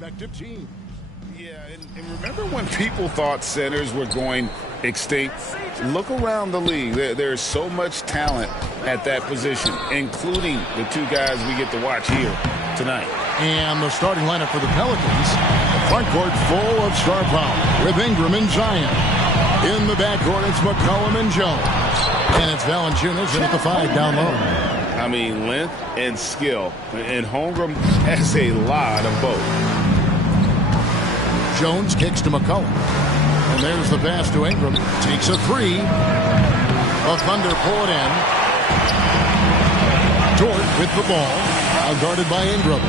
respective teams. Yeah, and remember when people thought centers were going extinct? Look around the league. There's so much talent at that position, including the two guys we get to watch here tonight. And the starting lineup for the Pelicans. The front court full of star power with Ingram and Zion. In the backcourt, it's McCollum and Jones. And it's Valanciunas in at the 5 down low. I mean, length and skill. And Holmgren has a lot of both. Jones kicks to McCollum. And there's the pass to Ingram. Takes a 3. The Thunder pull it in. Dort with the ball. Now guarded by Ingram.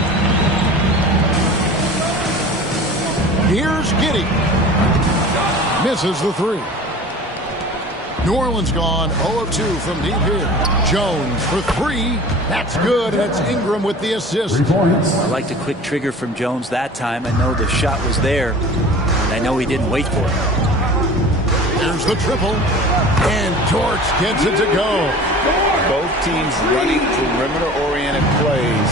Here's Giddey. Misses the 3. New Orleans gone 0 of 2 from deep here. Jones for 3. That's good. That's Ingram with the assist. I like the quick trigger from Jones that time. I know the shot was there, and I know he didn't wait for it. Here's the triple. And Torch gets it to go. Both teams running perimeter-oriented plays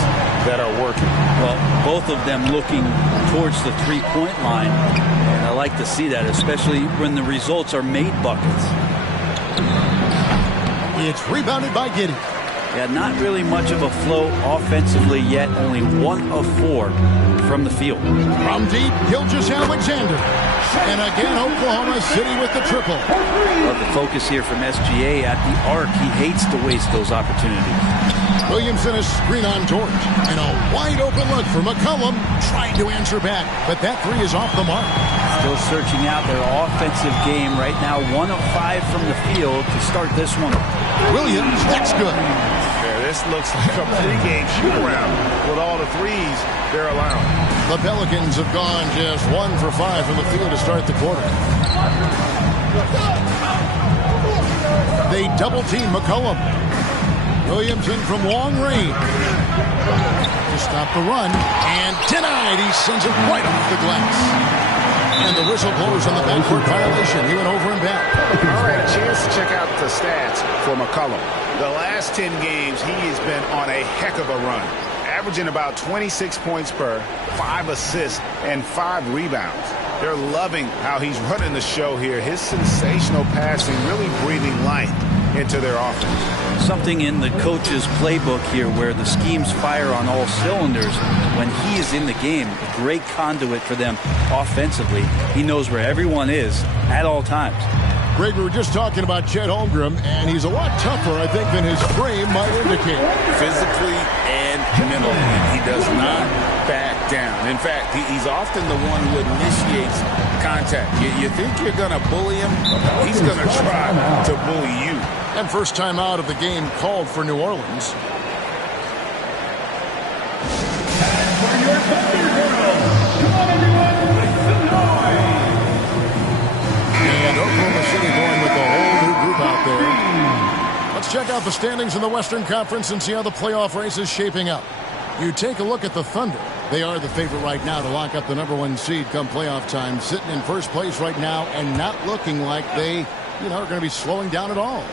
that are working. Well, both of them looking towards the three-point line. And I like to see that, especially when the results are made buckets. It's rebounded by Giddey. Yeah, not really much of a flow offensively yet. Only 1 of 4 from the field. From deep, Gilgeous-Alexander. And again, Oklahoma City with the triple. Love the focus here from SGA at the arc. He hates to waste those opportunities. Williamson is screen on George. And a wide open look for McCollum. Trying to answer back, but that 3 is off the mark. Still searching out their offensive game right now. 1 of 5 from the field to start this one. Williams, that's good. Yeah, this looks like a pregame shoot-around with all the threes they're allowing. The Pelicans have gone just 1 for 5 from the field to start the quarter. They double-team McCollum. Williamson from long range. To stop the run. And denied. He sends it right off the glass. And the whistle blows on the backcourt violation. He went over and back. All right, a chance to check out the stats for McCollum. The last 10 games, he has been on a heck of a run. Averaging about 26 points per, 5 assists, and 5 rebounds. They're loving how he's running the show here. His sensational passing really breathing life into their offense. Something in the coach's playbook here where the schemes fire on all cylinders. When he is in the game, a great conduit for them offensively. He knows where everyone is at all times. Greg, we were just talking about Chet Holmgren, and he's a lot tougher, I think, than his frame might indicate. Physically and mentally, he does not back down. In fact, he's often the one who initiates contact. You think you're going to bully him? He's going to try to bully you. And first time out of the game called for New Orleans. And Oklahoma City going with the whole new group out there. Let's check out the standings in the Western Conference and see how the playoff race is shaping up. You take a look at the Thunder. They are the favorite right now to lock up the #1 seed come playoff time, sitting in first place right now and not looking like they, are going to be slowing down at all.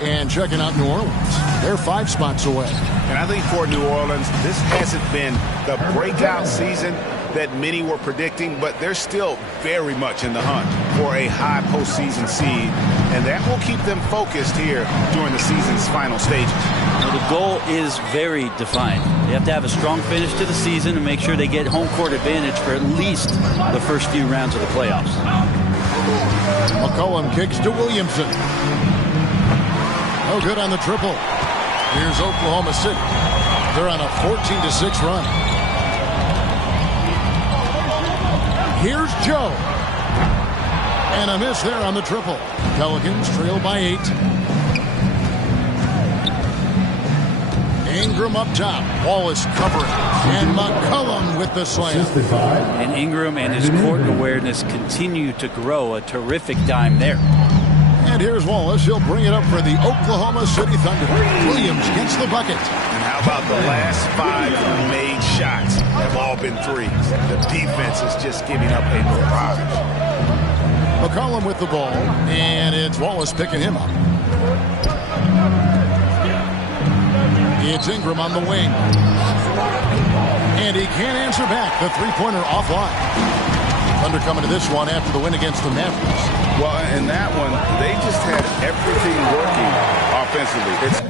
And checking out New Orleans. They're 5 spots away. And I think for New Orleans, this hasn't been the breakout season that many were predicting, but they're still very much in the hunt for a high postseason seed, and that will keep them focused here during the season's final stages. Now, the goal is very defined. They have to have a strong finish to the season and make sure they get home court advantage for at least the first few rounds of the playoffs. McCollum kicks to Williamson. No good on the triple. Here's Oklahoma City. They're on a 14-6 run. Here's Joe. And a miss there on the triple. Pelicans trail by 8. Ingram up top. Wallace covering. And McCollum with the slam. And Ingram and his court awareness continue to grow. A terrific dime there. And here's Wallace. He'll bring it up for the Oklahoma City Thunder. Williams gets the bucket. And how about the last 5 made shots have all been threes? The defense is just giving up a barrage. McCollum with the ball. And it's Wallace picking him up. It's Ingram on the wing. And he can't answer back. The three-pointer offline. Thunder coming to this one after the win against the Mavericks. Well, in that one, they just had everything working offensively. It's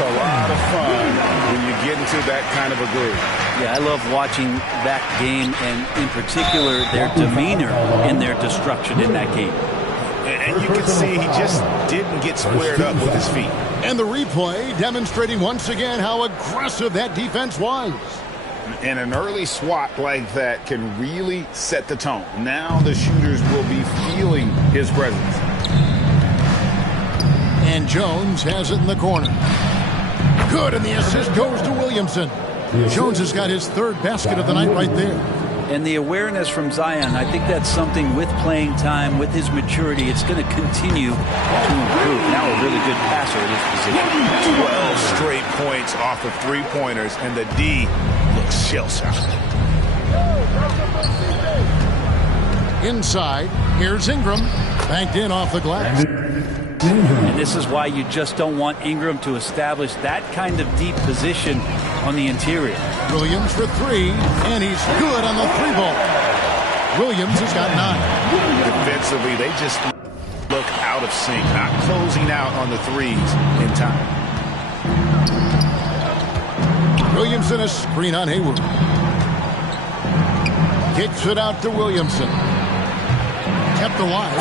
a lot of fun when you get into that kind of a groove. Yeah, I love watching that game, and in particular, their demeanor and their destruction in that game. And you can see he just didn't get squared up with his feet. And the replay demonstrating once again how aggressive that defense was. And an early swat like that can really set the tone. Now the shooters will be feeling his presence. And Jones has it in the corner. Good, and the assist goes to Williamson. Jones has got his third basket of the night right there. And the awareness from Zion, I think that's something with playing time, with his maturity, it's going to continue to improve. Now a really good passer at his position. 12 straight points off of three-pointers, and the D looks shell-shocked. Inside, here's Ingram. Banked in off the glass. And this is why you just don't want Ingram to establish that kind of deep position on the interior. Williams for three, and he's good on the three ball. Williams has got 9. Defensively, they just look out of sync, not closing out on the threes in time. Williamson a screen on Hayward. Kicks it out to Williamson. Kept alive.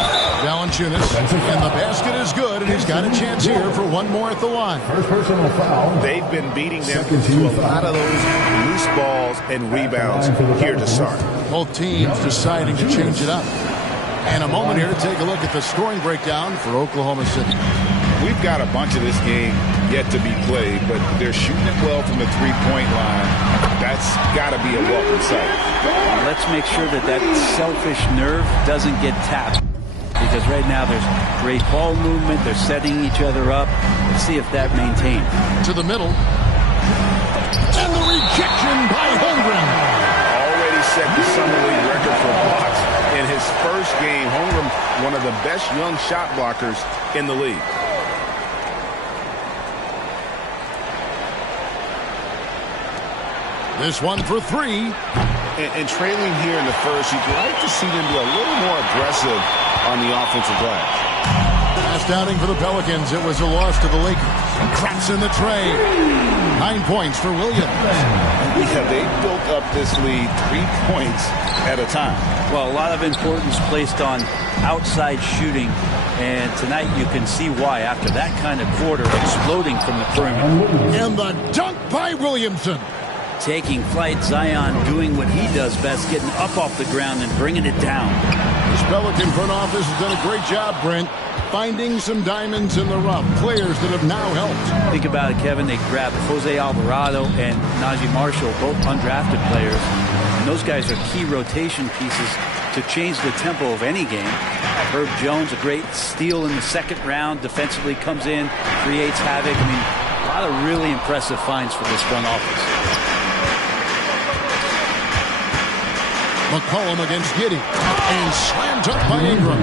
Valanciunas. And the basket is good, and he's got a chance here for one more at the line. First personal foul. They've been beating them to a lot of those loose balls and rebounds here to start. Both teams deciding to change it up. And a moment here to take a look at the scoring breakdown for Oklahoma City. We've got a bunch of this game yet to be played, but they're shooting it well from the three-point line. That's got to be a welcome sight. Let's make sure that that selfish nerve doesn't get tapped, because right now there's great ball movement. They're setting each other up. Let's see if that maintains. To the middle. And the rejection by Holmgren. Already set the summer league record for blocks in his first game. Holmgren, one of the best young shot blockers in the league. This one for three. And trailing here in the first, you'd like to see them be a little more aggressive on the offensive glass. Last outing for the Pelicans. It was a loss to the Lakers. Cracks in the tray. 9 points for Williams. Yeah, they built up this lead 3 points at a time. Well, a lot of importance placed on outside shooting, and tonight you can see why after that kind of quarter exploding from the perimeter. And the dunk by Williamson. Taking flight, Zion doing what he does best, getting up off the ground and bringing it down. This Pelican front office has done a great job, Brent, finding some diamonds in the rough. Players that have now helped. Think about it, Kevin. They grabbed Jose Alvarado and Najee Marshall, both undrafted players. And those guys are key rotation pieces to change the tempo of any game. Herb Jones, a great steal in the second round, defensively comes in, creates havoc. I mean, a lot of really impressive finds for this front office. McCollum against Giddey. And slammed up by Ingram.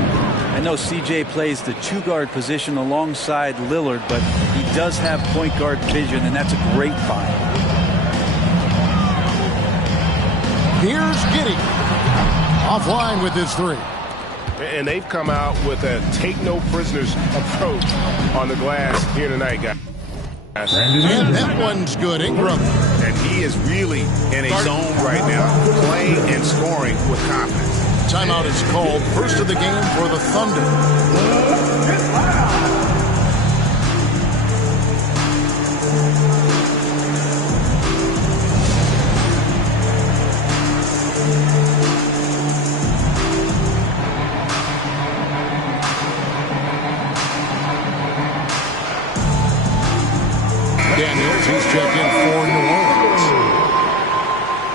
I know CJ plays the two-guard position alongside Lillard, but he does have point guard vision, and that's a great find. Here's Giddey. Offline with his three. And they've come out with a take-no-prisoners approach on the glass here tonight, guys. And that one's good. Ingram. And he is really in a zone right now, playing and scoring with confidence. Timeout is called. First of the game for the Thunder. Daniels, he's checked in for New Orleans.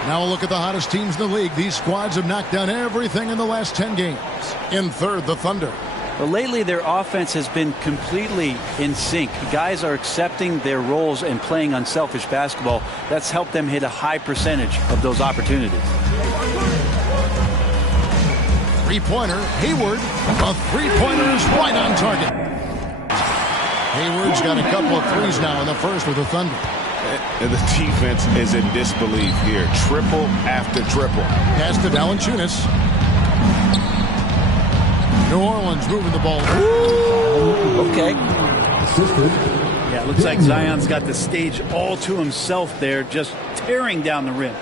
Now a look at the hottest teams in the league. These squads have knocked down everything in the last 10 games. In third, the Thunder. But lately, their offense has been completely in sync. Guys are accepting their roles and playing unselfish basketball. That's helped them hit a high percentage of those opportunities. Three-pointer, Hayward. A three-pointer is right on target. Hayward's got a couple of threes now in the first with the Thunder. And the defense is in disbelief here. Triple after triple. Pass to Valanciunas. New Orleans moving the ball. Okay. Yeah, it looks like Zion's got the stage all to himself there, just tearing down the rim.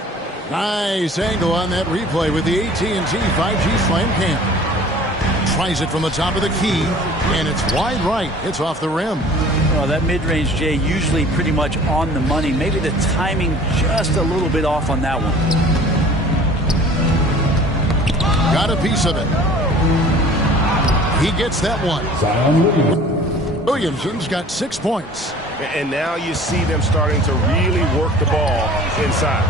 Nice angle on that replay with the AT&T 5G Slam Cam. Tries it from the top of the key, and it's wide right. It's off the rim. Well, that mid-range, Jay, usually pretty much on the money. Maybe the timing just a little bit off on that one. Got a piece of it. He gets that one. Williamson's got 6 points. And now you see them starting to really work the ball inside.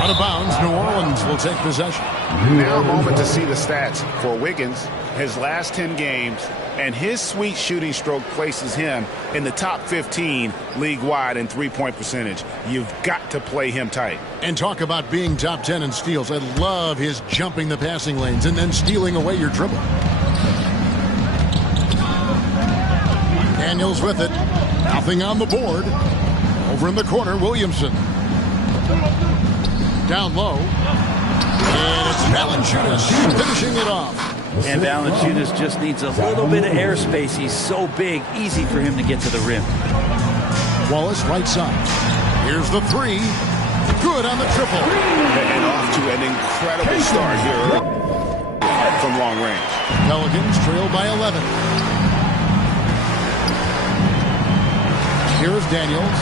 Out of bounds, New Orleans will take possession. Now a moment to see the stats for Wiggins. His last 10 games, and his sweet shooting stroke places him in the top 15 league-wide in three-point percentage. You've got to play him tight. And talk about being top 10 in steals. I love his jumping the passing lanes and then stealing away your dribble. Daniels with it. Nothing on the board. Over in the corner, Williamson. Down low. And it's Valanciunas finishing it off. And Valanciunas just needs a little bit of airspace. He's so big, easy for him to get to the rim. Wallace right side. Here's the three. Good on the triple. And off to an incredible start here from long range. Pelicans trail by 11. Here's Daniels.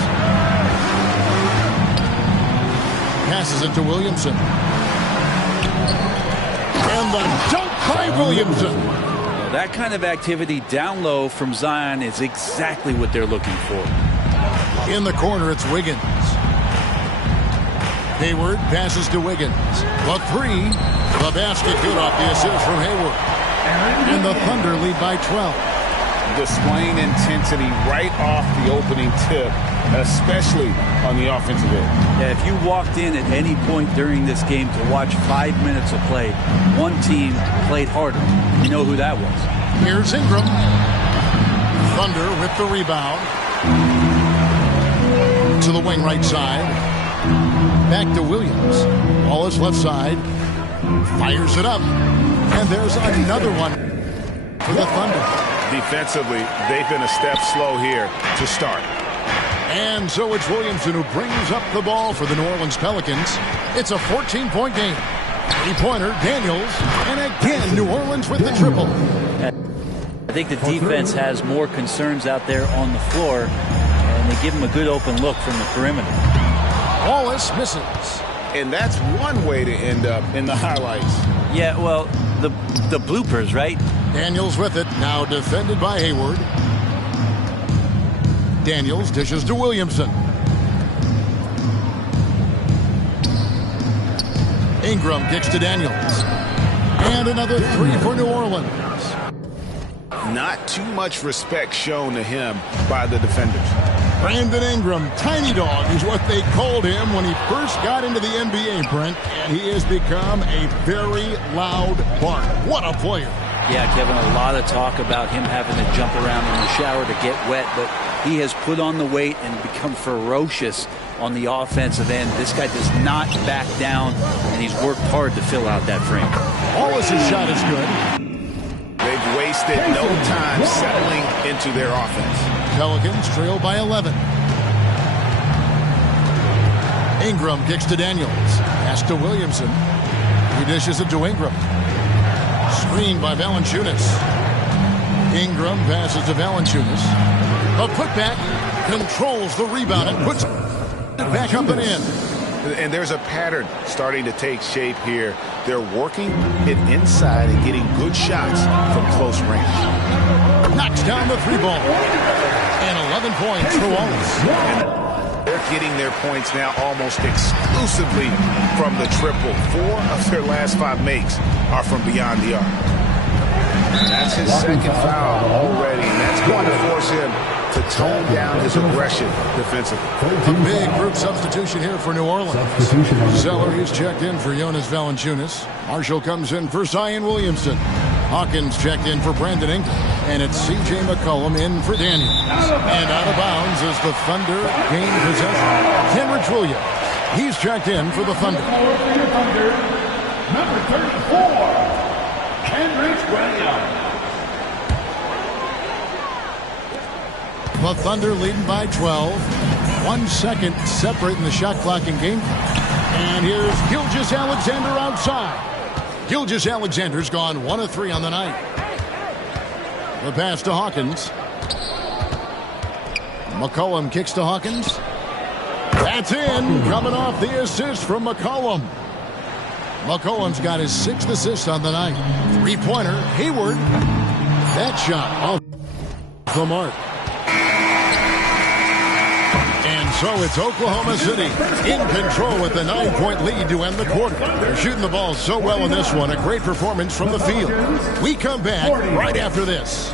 Passes it to Williamson. And the dunk by Williamson. That kind of activity down low from Zion is exactly what they're looking for. In the corner, it's Wiggins. Hayward passes to Wiggins. The three. The basket good off the assist from Hayward. And the Thunder lead by 12. Displaying intensity right off the opening tip, especially on the offensive end. Yeah, if you walked in at any point during this game to watch 5 minutes of play, one team played harder. You know who that was. Here's Ingram. Thunder with the rebound. To the wing right side. Back to Williams. Wallace left side. Fires it up. And there's another one for the Thunder. Defensively, they've been a step slow here to start. And so it's Williamson who brings up the ball for the New Orleans Pelicans. It's a 14-point game. Three-pointer, Daniels. And again, New Orleans with the triple. I think the defense has more concerns out there on the floor, and they give him a good open look from the perimeter. Wallace misses. And that's one way to end up in the highlights. Yeah, well, the bloopers, right? Daniels with it, now defended by Hayward. Daniels dishes to Williamson. Ingram kicks to Daniels. And another three for New Orleans. Not too much respect shown to him by the defenders. Brandon Ingram, tiny dog, is what they called him when he first got into the NBA, Brent. And he has become a very loud bark. What a player. Yeah, Kevin, a lot of talk about him having to jump around in the shower to get wet, but he has put on the weight and become ferocious on the offensive end. This guy does not back down, and he's worked hard to fill out that frame. Wallace's shot is good. They've wasted no time settling into their offense. Pelicans trail by 11. Ingram kicks to Daniels. Pass to Williamson. He dishes it to Ingram. Screened by Valanciunas. Ingram passes to Valanciunas. A putback, controls the rebound and puts it back up and in. And there's a pattern starting to take shape here. They're working it inside and getting good shots from close range. Knocks down the three ball. And 11 points for Wallace. And they're getting their points now almost exclusively from the triple. 4 of their last 5 makes are from beyond the arc. And that's his second foul already. And that's going to force him to tone down his aggression defensively. A big group substitution here for New Orleans. Zeller is checked in for Jonas Valanciunas. Marshall comes in for Zion Williamson. Hawkins checked in for Brandon Ingram. And it's C.J. McCollum in for Daniels. And out of bounds as the Thunder gain possession. Kenrich Williams. He's checked in for the Thunder. Number 34, Kenrich Williams. The Thunder leading by 12. 1 second separating the shot clock in game. And here's Gilgeous-Alexander outside. Gilgeous-Alexander's gone 1 of 3 on the night. The pass to Hawkins. McCollum kicks to Hawkins. That's in. Coming off the assist from McCollum. McCollum's got his 6th assist on the night. 3-pointer. Hayward. That shot off the mark. And so it's Oklahoma City in control with the 9-point lead to end the quarter. They're shooting the ball so well in this one. A great performance from the field. We come back right after this.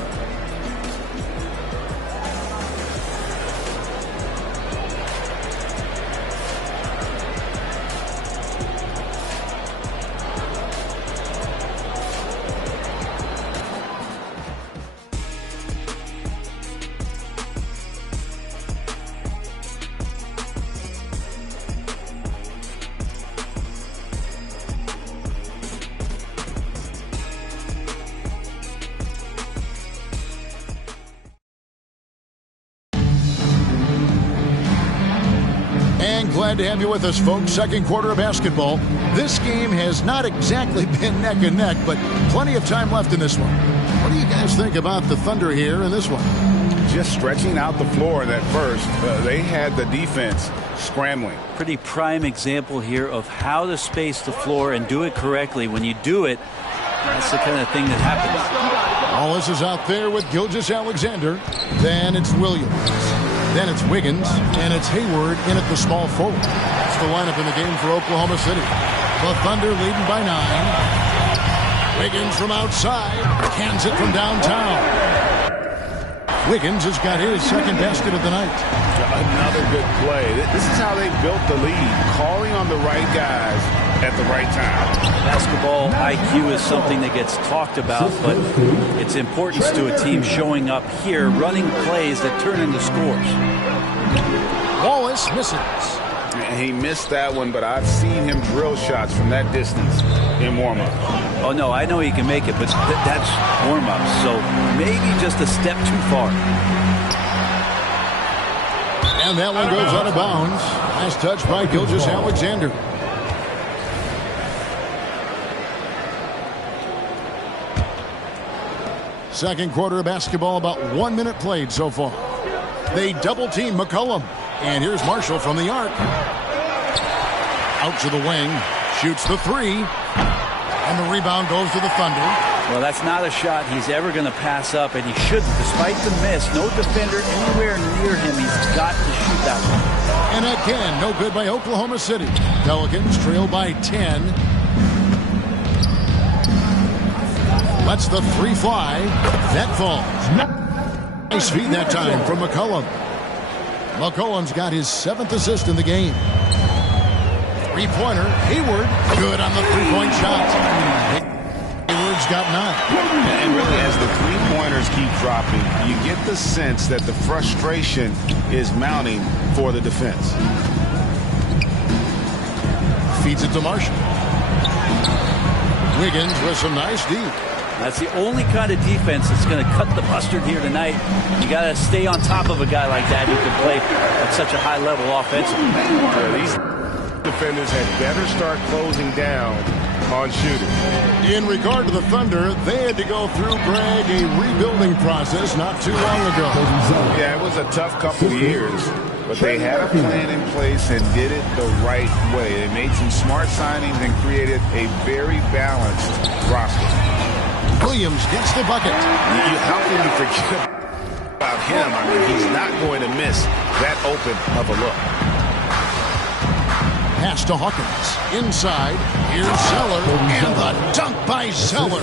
Glad to have you with us, folks. Second quarter of basketball. This game has not exactly been neck and neck, but plenty of time left in this one. What do you guys think about the Thunder here in this one? Just stretching out the floor at first. They had the defense scrambling. Pretty prime example here of how to space the floor and do it correctly. When you do it, that's the kind of thing that happens. Wallace is out there with Gilgeous-Alexander. Then it's Williams. Then it's Wiggins, and it's Hayward in at the small forward. That's the lineup in the game for Oklahoma City. The Thunder leading by 9. Wiggins from outside, cans it from downtown. Wiggins has got his 2nd basket of the night. Another good play. This is how they built the lead, calling on the right guys at the right time. Basketball IQ is something that gets talked about, but its importance to a team showing up here, running plays that turn into scores. Wallace misses. He missed that one, but I've seen him drill shots from that distance in warm-up. Oh, no, I know he can make it, but that's warm-up, so maybe just a step too far. And that one goes out of bounds. Last touch by Gilgeous-Alexander. Second quarter of basketball, about 1 minute played so far. They double-team McCollum. And here's Marshall from the arc. Out to the wing. Shoots the 3. And the rebound goes to the Thunder. Well, that's not a shot he's ever going to pass up, and he shouldn't. Despite the miss, no defender anywhere near him. He's got to shoot that one. And again, no good by Oklahoma City. Pelicans trail by 10. Lets the 3 fly. That falls. Nice feed that time from McCollum. McCollum's got his 7th assist in the game. 3-pointer. Hayward. Good on the 3-point shot. Hayward's got 9. And really, as the 3-pointers keep dropping, you get the sense that the frustration is mounting for the defense. Feeds it to Marshall. Wiggins with some nice D. That's the only kind of defense that's going to cut the mustard here tonight. You got to stay on top of a guy like that who can play at such a high level offensively. These defenders had better start closing down on shooting. In regard to the Thunder, they had to go through, Greg, a rebuilding process not too long ago. Yeah, it was a tough couple of years, but they had a plan in place and did it the right way. They made some smart signings and created a very balanced roster. Williams gets the bucket. How can you forget about him? I mean, he's not going to miss that open of a look. Pass to Hawkins. Inside. Here's Zeller. And the dunk by Zeller.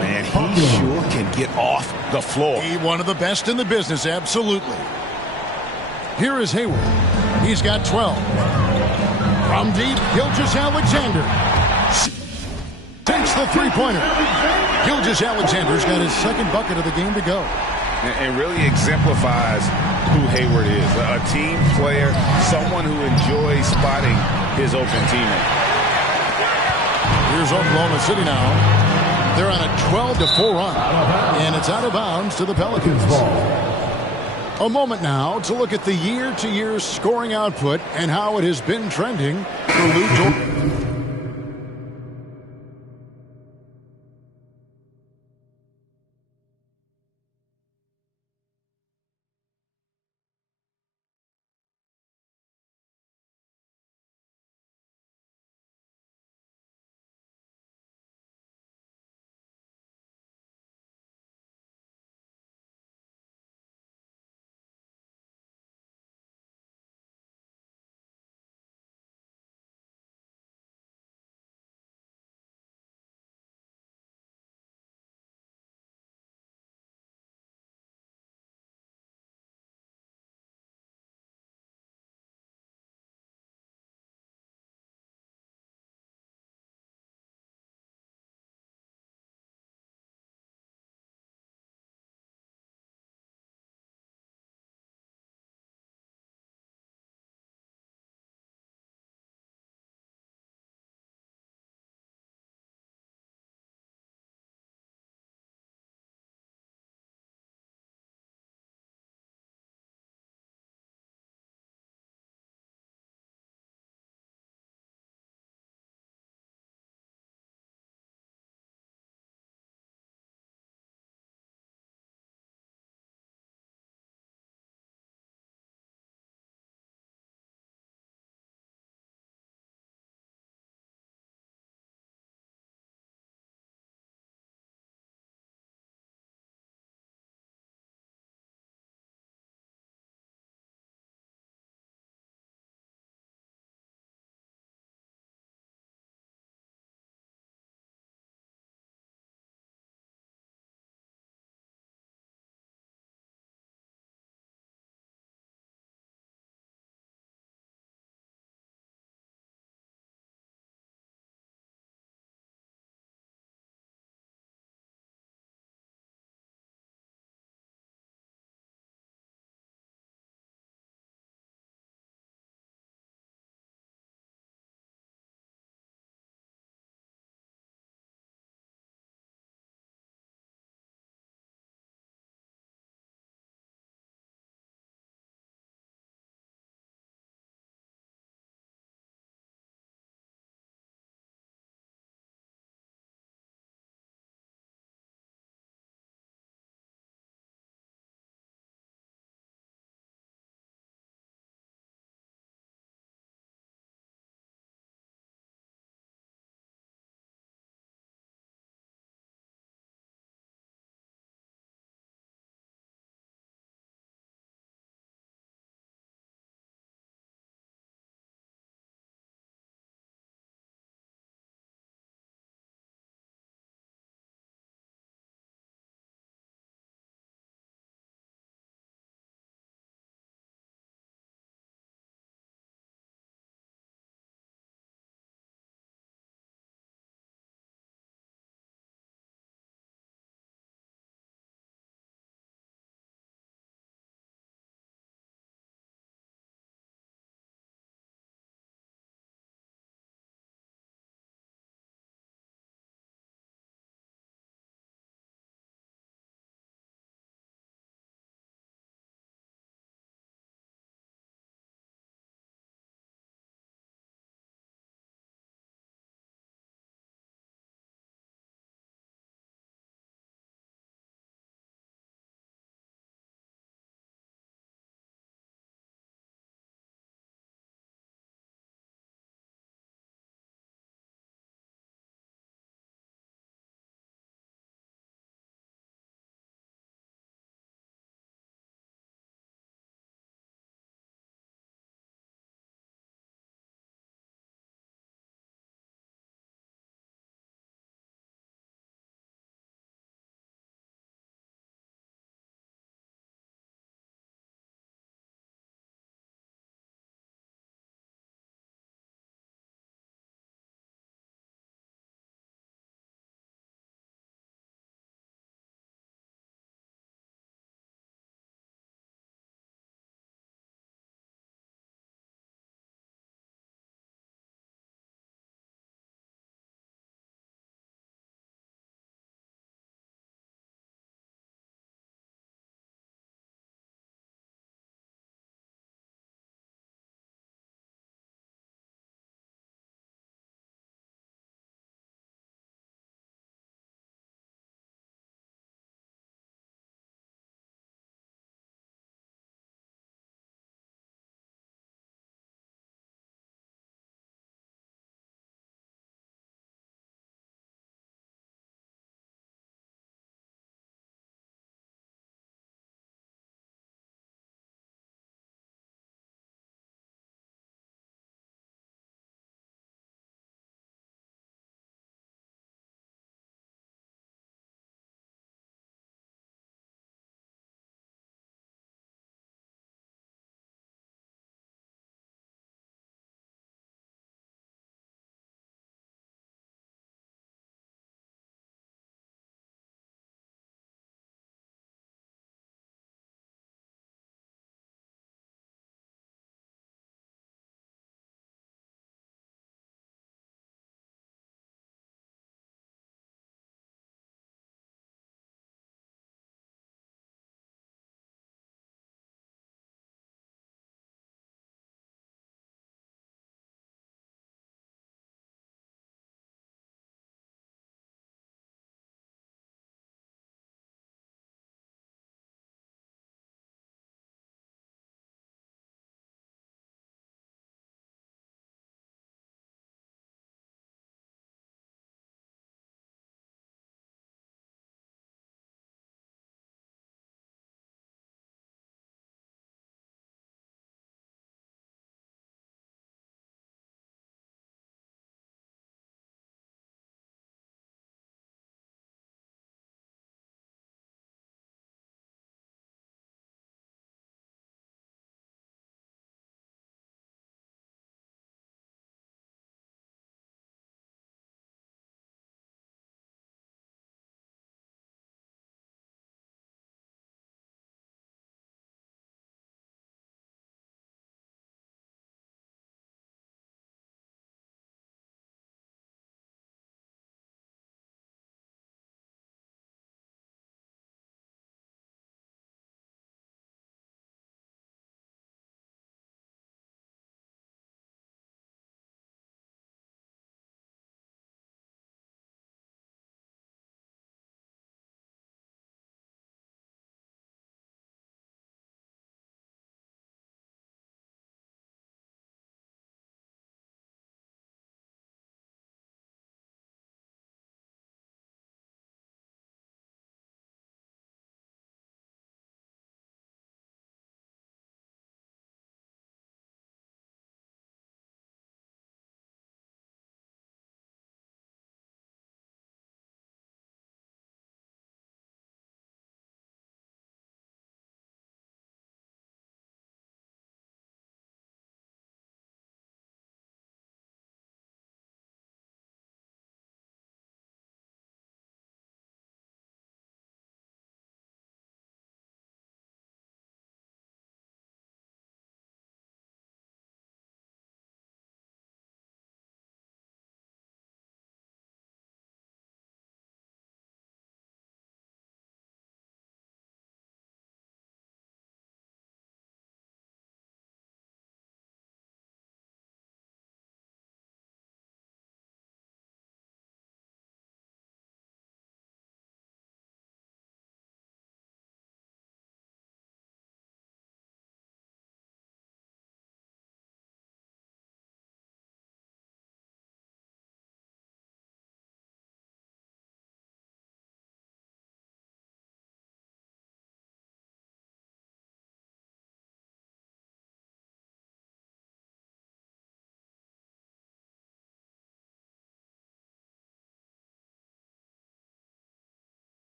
Man, he sure can get off the floor. He one of the best in the business, absolutely. Here is Hayward. He's got 12. From deep, Gilgeous-Alexander. Takes the three-pointer. Gilgeous-Alexander's got his second bucket of the game to go. And really exemplifies who Hayward is. A team player, someone who enjoys spotting his open teammate. Here's Oklahoma City now. They're on a 12-4 run. And it's out of bounds to the Pelicans. A moment now to look at the year-to-year scoring output and how it has been trending for Lou Dort.